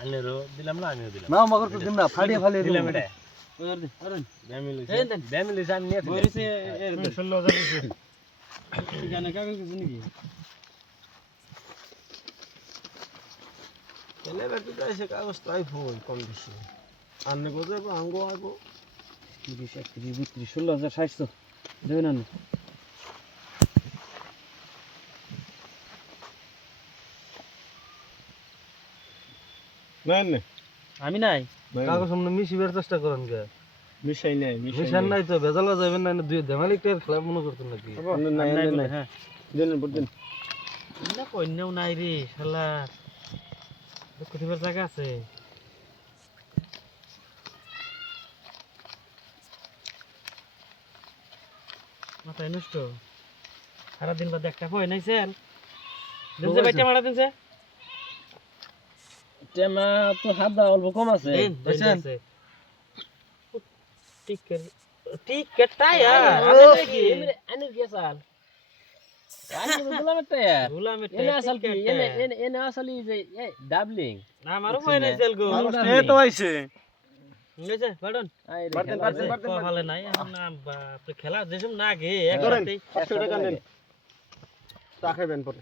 আনেরও দিলাম না আমিও দিলাম না মগর তো দিন না ফাড়িয়ে ফাড়িয়ে দিলাম এটা ওর দে আরে ব্যামিলি আমি নিয়ে বইরিছে এর 16000 দিছে এখানে কাগজ কিছু নাকি এলে বেটি তো এসে কাগজ তাই ফুল কম বেশি আননে কোজে আঙ্গো আইবো 30 31 32 16600 দেবেন না না আমি নাই কাগজ সামনে মিশিবার চেষ্টা করেন কে মিশাই নাই তো ভেজালা যাবেন না দুই দেমালিকটার খেলা মনে করতেন নাকি নাই হ্যাঁ দিন দিন না কইনাও নাই রে শালা কোথায় জায়গা আছে মাথায় নষ্ট সারা দিন বাদ একটা কই নাই স্যার দিন যে বাইটা মারা দিন স্যার টেমা তো হাত দা অল্প কম আছে বুঝছেন টিকেট টায়ার আমি কি আনির কি সাল আনির গোলামের টায়ার গোলামের এনে আসল কি এনে আসলি যে ডাবলিং না আমারও কই নাই সেল গো এ তো আইছে নেছে বাড়ন বাড়তেন ভালো নাই না বাপ খেলা যেসব না গে একসাথে 100 টাকা নেন তা খাবেন পরে